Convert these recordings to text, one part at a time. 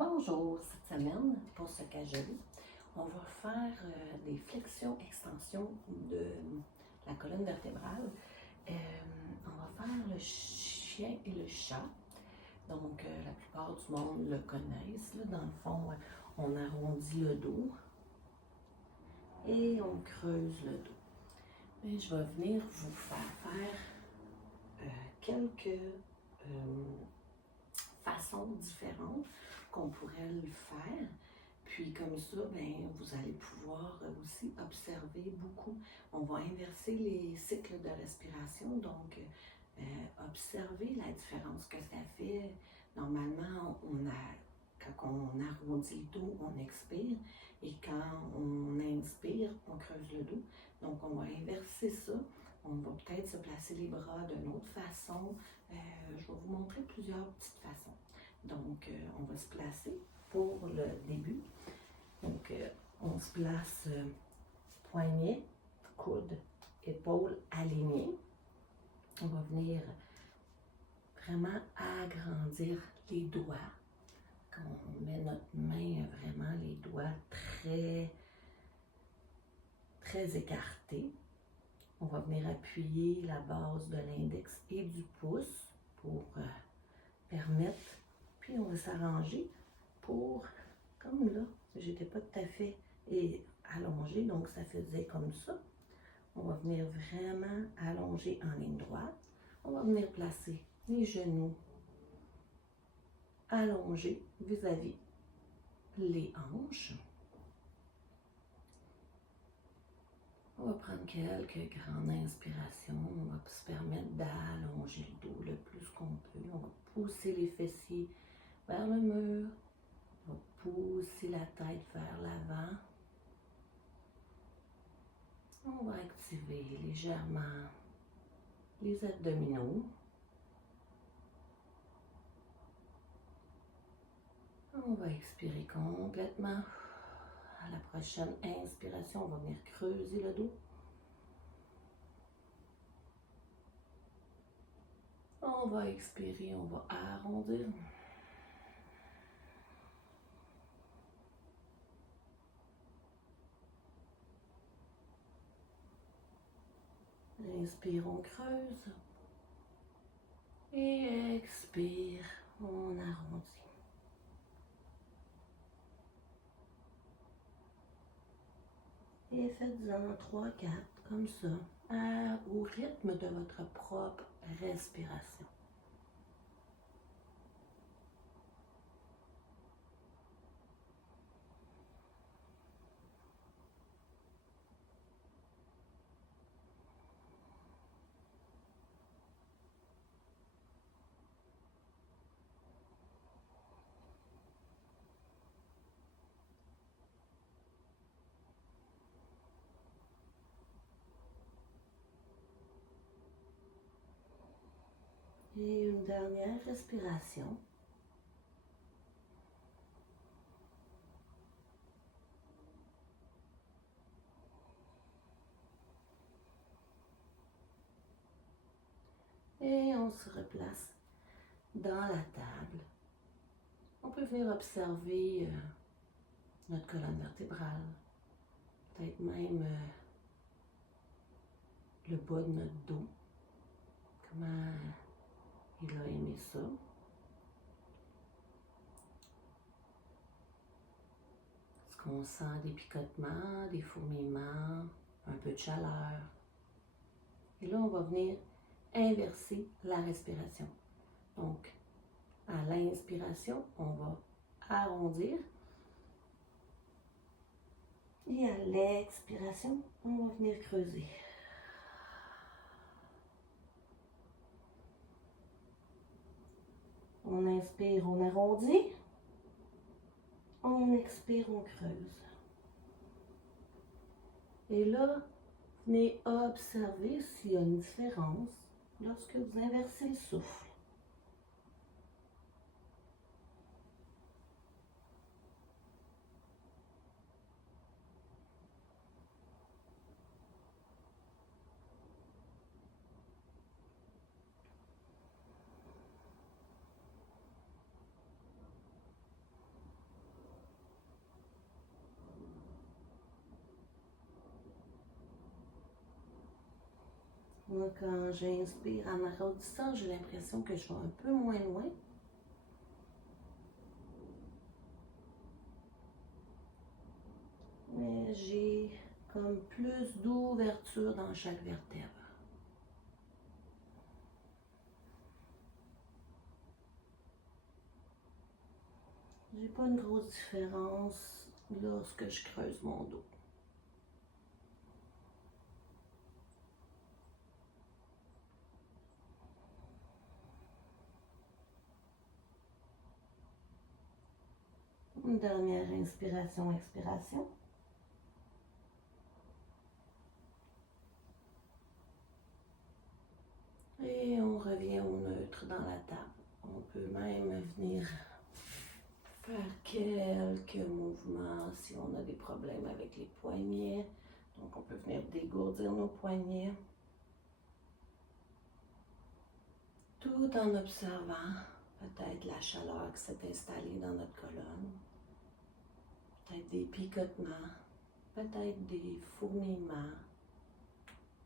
Bonjour, cette semaine, pour ce cajoli, on va faire des flexions-extensions de la colonne vertébrale. On va faire le chien et le chat. Donc, la plupart du monde le connaissent. Là. Dans le fond, on arrondit le dos et on creuse le dos. Mais je vais venir vous faire quelques façons différentes qu'on pourrait le faire. Puis comme ça, vous allez pouvoir aussi observer beaucoup. On va inverser les cycles de respiration, donc observer la différence que ça fait. Normalement, quand on arrondit le dos, on expire, et quand on inspire, on creuse le dos. Donc on va inverser ça. On va peut-être se placer les bras d'une autre façon. Je vais vous montrer plusieurs petites façons. Donc, on va se placer pour le début. Donc, on se place poignet, coude, épaule alignée. On va venir vraiment agrandir les doigts. Quand on met notre main, vraiment les doigts très, très écartés. On va venir appuyer la base de l'index et du pouce pour permettre. Puis on va s'arranger pour, comme là, j'étais pas tout à fait allongée, donc ça faisait comme ça. On va venir vraiment allonger en ligne droite. On va venir placer les genoux allongés vis-à-vis les hanches. On va prendre quelques grandes inspirations. On va se permettre d'allonger le dos le plus qu'on peut. On va pousser les fessiers vers le mur. On va pousser la tête vers l'avant. On va activer légèrement les abdominaux. On va expirer complètement. À la prochaine inspiration, on va venir creuser le dos. On va expirer, on va arrondir. Inspire, on creuse. Et expire, on arrondit. Et faites-en 3, 4, comme ça, au rythme de votre propre respiration. Et une dernière respiration. Et on se replace dans la table. On peut venir observer notre colonne vertébrale, peut-être même le bas de notre dos. Comment il a aimé ça. Est-ce qu'on sent des picotements, des fourmillements, un peu de chaleur? Et là, on va venir inverser la respiration. Donc, à l'inspiration, on va arrondir. Et à l'expiration, on va venir creuser. On inspire, on arrondit. On expire, on creuse. Et là, venez observer s'il y a une différence lorsque vous inversez le souffle. Moi, quand j'inspire en arrondissant, j'ai l'impression que je vais un peu moins loin. Mais j'ai comme plus d'ouverture dans chaque vertèbre. J'ai pas une grosse différence lorsque je creuse mon dos. Une dernière inspiration, expiration. Et on revient au neutre dans la table. On peut même venir faire quelques mouvements si on a des problèmes avec les poignets. Donc on peut venir dégourdir nos poignets. Tout en observant peut-être la chaleur qui s'est installée dans notre colonne. Peut-être des picotements, peut-être des fourmillements.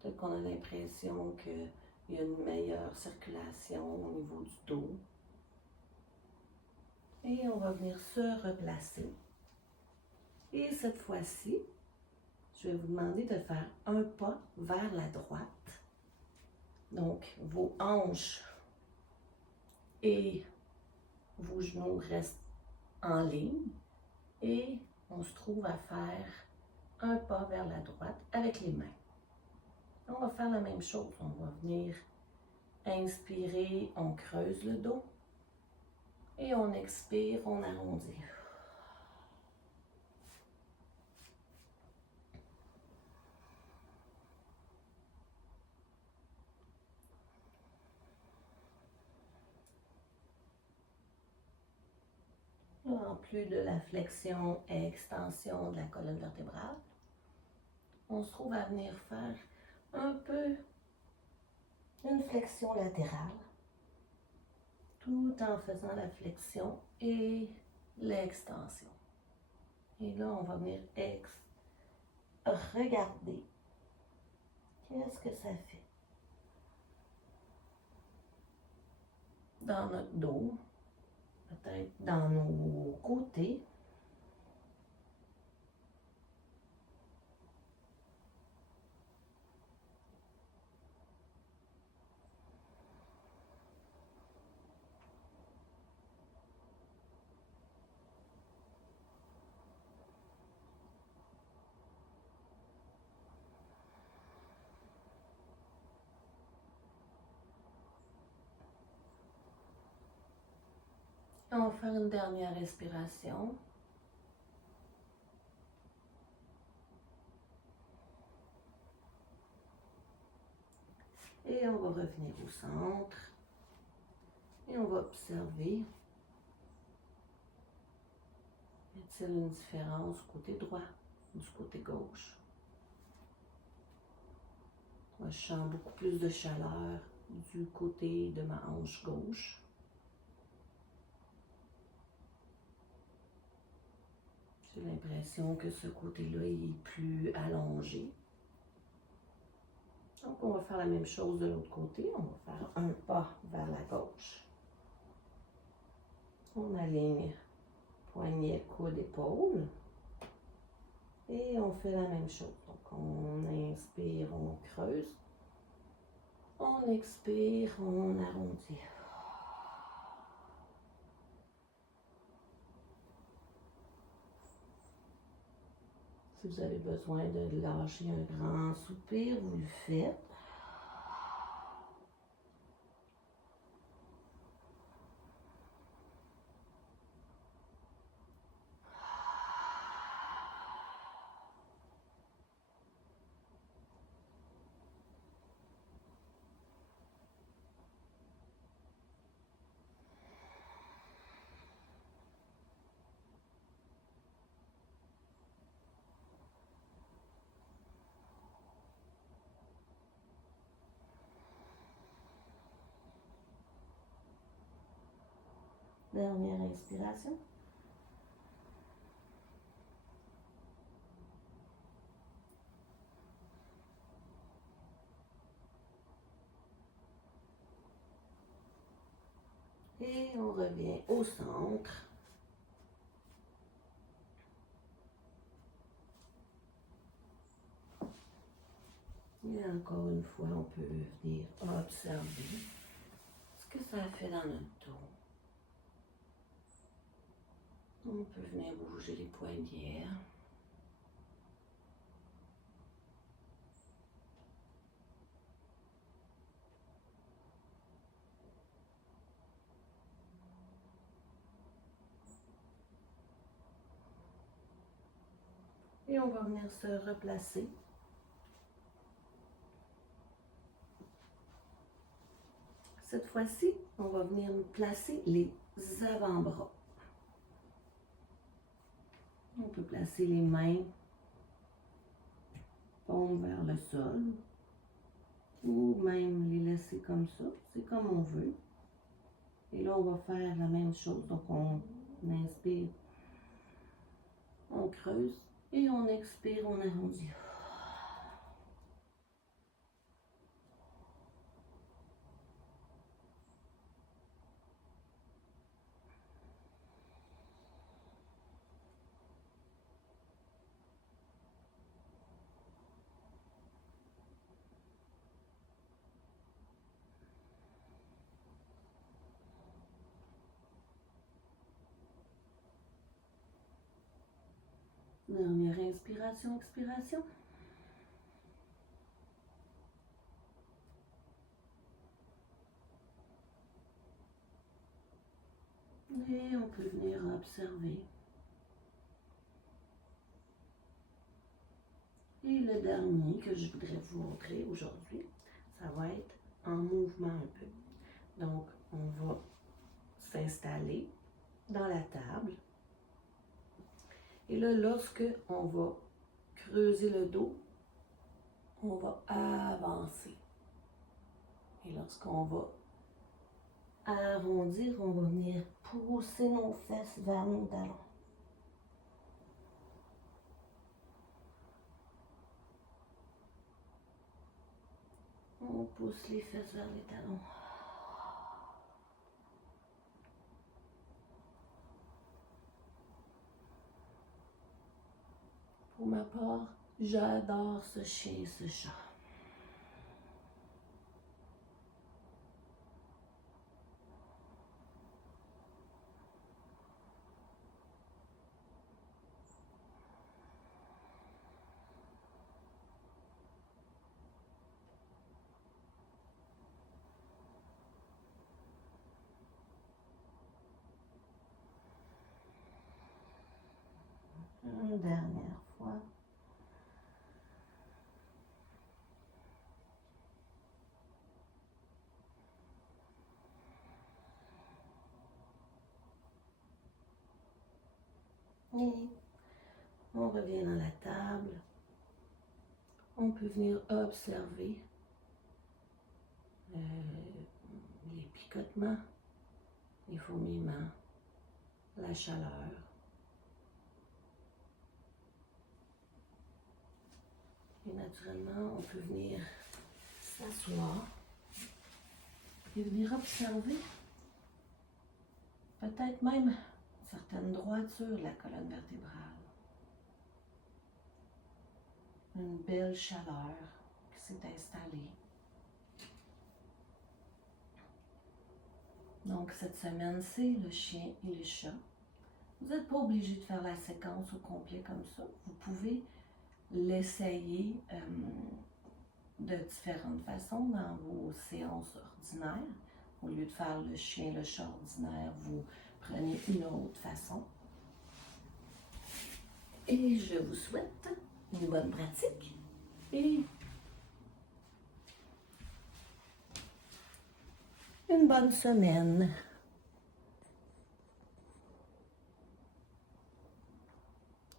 Peut-être qu'on a l'impression qu'il y a une meilleure circulation au niveau du dos. Et on va venir se replacer. Et cette fois-ci, je vais vous demander de faire un pas vers la droite. Donc, vos hanches et vos genoux restent en ligne. Et on se trouve à faire un pas vers la droite avec les mains. On va faire la même chose. On va venir inspirer, on creuse le dos. Et on expire, on arrondit. En plus de la flexion et extension de la colonne vertébrale, on se trouve à venir faire un peu une flexion latérale, tout en faisant la flexion et l'extension. Et là, on va venir regarder qu'est-ce que ça fait dans notre dos, peut-être dans nos côtés. On va faire une dernière respiration. Et on va revenir au centre. Et on va observer. Y a-t-il une différence du côté droit ou du côté gauche? Moi, je sens beaucoup plus de chaleur du côté de ma hanche gauche. J'ai l'impression que ce côté-là est plus allongé. Donc, on va faire la même chose de l'autre côté. On va faire un pas vers la gauche. On aligne poignet, coude, épaule. Et on fait la même chose. Donc, on inspire, on creuse. On expire, on arrondit. Si vous avez besoin de lâcher un grand soupir, vous le faites. Dernière inspiration. Et on revient au centre. Et encore une fois, on peut venir observer ce que ça fait dans notre dos. On peut venir bouger les poignets. Et on va venir se replacer. Cette fois-ci, on va venir placer les avant-bras. On peut placer les mains paumes vers le sol ou même les laisser comme ça. C'est comme on veut. Et là, on va faire la même chose. Donc, on inspire, on creuse et on expire, on arrondit. Dernière inspiration, expiration. Et on peut venir observer. Et le dernier que je voudrais vous montrer aujourd'hui, ça va être en mouvement un peu. Donc, on va s'installer dans la table. Et là, lorsque on va creuser le dos, on va avancer. Et lorsqu'on va arrondir, on va venir pousser nos fesses vers nos talons. On pousse les fesses vers les talons. Pour ma part, j'adore ce chien et ce chat. Une dernière fois. Et on revient dans la table. On peut venir observer les picotements, les fourmillements, la chaleur. Et naturellement, on peut venir s'asseoir et venir observer peut-être même certaines droitures de la colonne vertébrale. Une belle chaleur qui s'est installée. Donc cette semaine, c'est le chien et le chat. Vous n'êtes pas obligé de faire la séquence au complet comme ça. Vous pouvez l'essayer de différentes façons dans vos séances ordinaires. Au lieu de faire le chien et le chat ordinaire, vous prenez une autre façon. Et je vous souhaite une bonne pratique et une bonne semaine.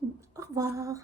Au revoir.